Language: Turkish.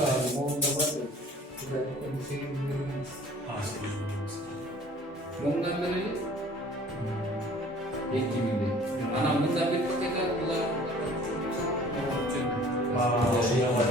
abi. Onda var da. Güzel. 18 milyon. Ondan beri yek gibiydi. Anam bundan bir paket aldılar. Şey var.